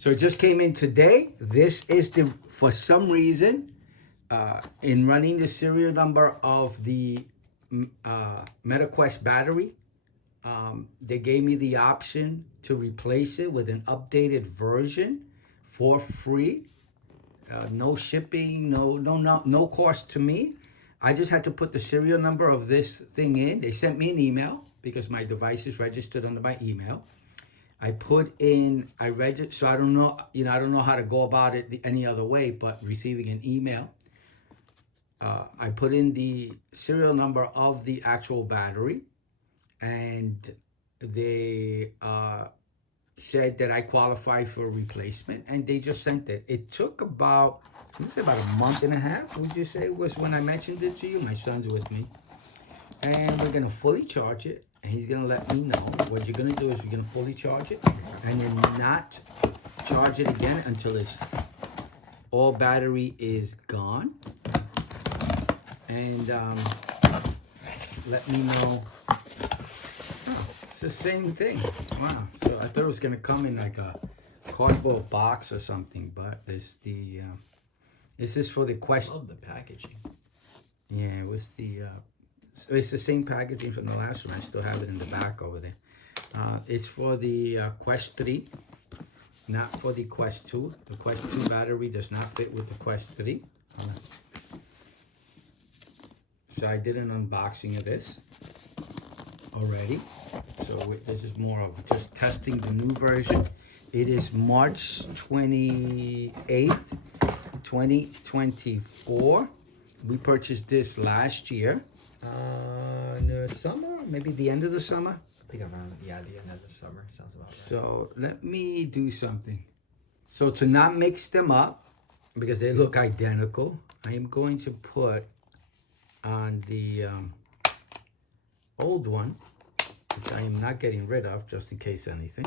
So it just came in today. This is the, for some reason, in running the serial number of the MetaQuest battery, they gave me the option to replace it with an updated version for free. No shipping, no cost to me. I just had to put the serial number of this thing in. They sent me an email because my device is registered under my email. I put in, so I don't know, I don't know how to go about it any other way but receiving an email. I put in the serial number of the actual battery, and they said that I qualify for a replacement, and they just sent it. It took about a month and a half, would you say, was when I mentioned it to you? My son's with me. And we're gonna fully charge it, and he's gonna let me know. What you're gonna do is you're gonna fully charge it, and then not charge it again until it's all battery is gone. And let me know. Oh, it's the same thing. Wow. So I thought it was gonna come in like a cardboard box or something, but it's the this is for the Quest. I love the packaging. Yeah, it was the so it's the same packaging from the last one. I still have it in the back over there. It's for the Quest 3, not for the Quest 2. The Quest 2 battery does not fit with the Quest 3. So I did an unboxing of this already. So this is more of just testing the new version. It is March 28th, 2024. We purchased this last year. In the summer, maybe the end of the summer. I think around, the end of the summer. Sounds about right. So let me do something. So to not mix them up, because they look identical, I am going to put on the old one, which I am not getting rid of, just in case anything.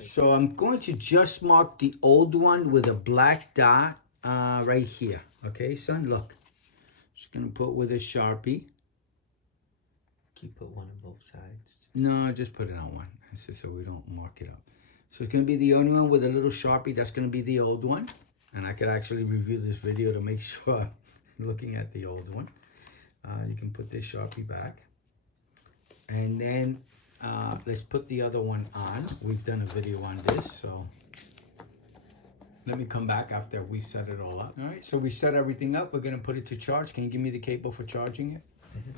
So I'm going to just mark the old one with a black dot right here. Okay, son, look. Just gonna put with a Sharpie. Can you put one on both sides? No, just put it on one, so we don't mark it up. So it's gonna be the only one with a little Sharpie. That's gonna be the old one. And I could actually review this video to make sure I'm looking at the old one. You can put this Sharpie back. And then let's put the other one on. We've done a video on this, so let me come back after we set it all up. All right, so we set everything up. We're gonna put it to charge. Can you give me the cable for charging it? Mm-hmm.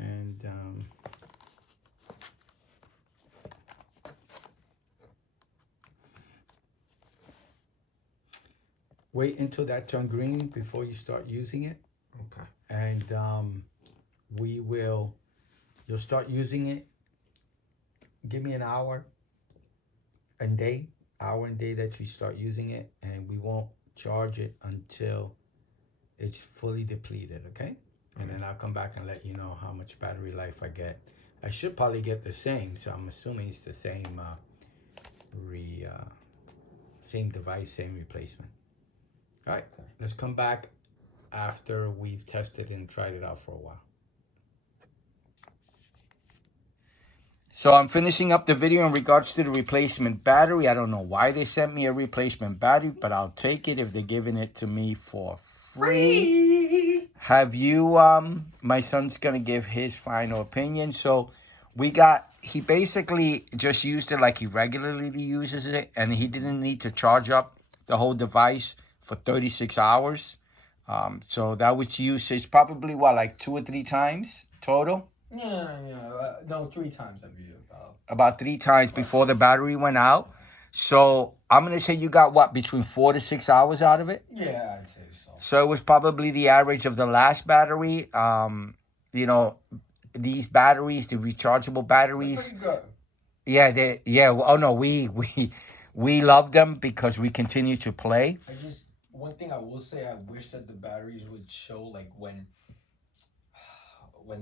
And wait until that turns green before you start using it. Okay. And you'll start using it. Give me an hour and day that you start using it, and we won't charge it until it's fully depleted, okay? And then I'll come back and let you know how much battery life I get. I should probably get the same, so I'm assuming it's the same same device, same replacement. All right, let's come back after we've tested and tried it out for a while. So I'm finishing up the video in regards to the replacement battery. I don't know why they sent me a replacement battery, but I'll take it if they're giving it to me for free. Have you, my son's gonna give his final opinion. So he basically just used it like he regularly uses it, and he didn't need to charge up the whole device for 36 hours. So that was usage probably like 2 or 3 times total. No, 3 times I view about 3 times before the battery went out. So I'm gonna say you got what, between 4 to 6 hours out of it? Yeah, I'd say so. So it was probably the average of the last battery. These batteries, the rechargeable batteries. Pretty good. Yeah. Oh no, we love them because we continue to play. One thing I will say, I wish that the batteries would show like when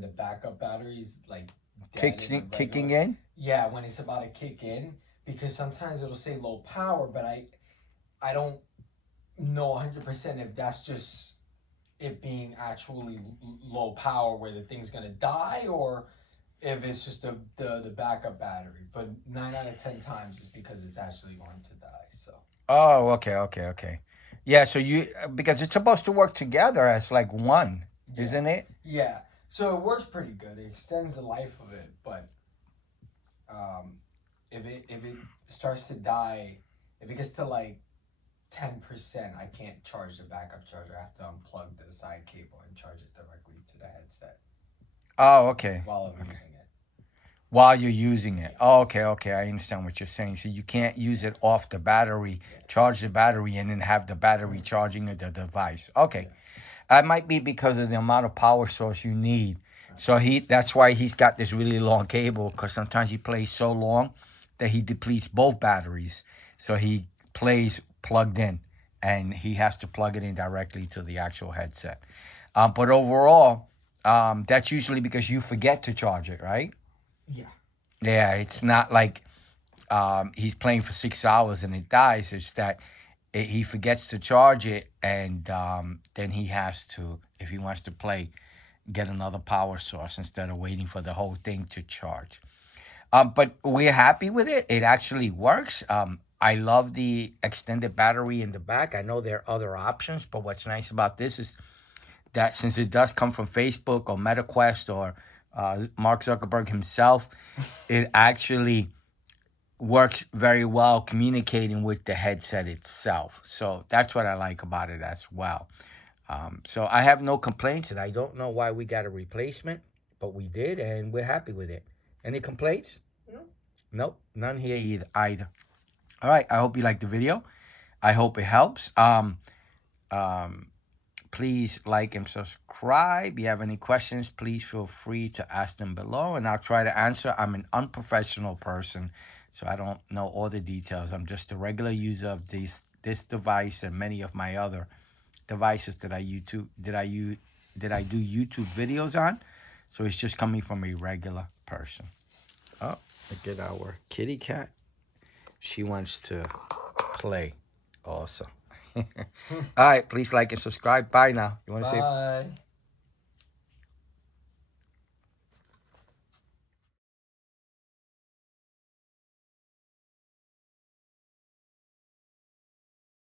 the backup batteries like kicking in. Yeah, when it's about to kick in, because sometimes it'll say low power, but I don't know 100% if that's just it being actually low power where the thing's gonna die, or if it's just the backup battery. But 9 out of 10 times is because it's actually going to die. So Oh, okay. Yeah, so you because it's supposed to work together as like one, yeah, isn't it? yeah. So it works pretty good. It extends the life of it, but um, if it starts to die, if it gets to like 10%, I can't charge the backup charger. I have to unplug the side cable and charge it directly to the headset Oh, okay. while I'm Okay. using it. While you're using it. Yeah, Oh, okay. I understand what you're saying. So you can't use it off the battery, yeah, charge the battery, and then have the battery mm, charging the device. Okay. yeah. That might be because of the amount of power source you need. So that's why he's got this really long cable, because sometimes he plays so long that he depletes both batteries. So he plays plugged in, and he has to plug it in directly to the actual headset. But overall, that's usually because you forget to charge it, right? Yeah. Yeah, it's not like he's playing for 6 hours and it dies. It's that he forgets to charge it, and then he has to, if he wants to play, get another power source instead of waiting for the whole thing to charge. But we're happy with it. It actually works. I love the extended battery in the back. I know there are other options, but what's nice about this is that since it does come from Facebook or MetaQuest or Mark Zuckerberg himself, it actually works very well communicating with the headset itself. So that's what I like about it as well. So I have no complaints, and I don't know why we got a replacement, but we did, and we're happy with it. Any complaints? No. Nope, none here either. All right, I hope you liked the video. I hope it helps. Um, Please like and subscribe. If you have any questions, please feel free to ask them below, and I'll try to answer. I'm an unprofessional person, so I don't know all the details. I'm just a regular user of this device and many of my other devices that I do YouTube videos on. So it's just coming from a regular person. Oh, look at our kitty cat. She wants to play also. All right, please like and subscribe. Bye now. You want to say Bye.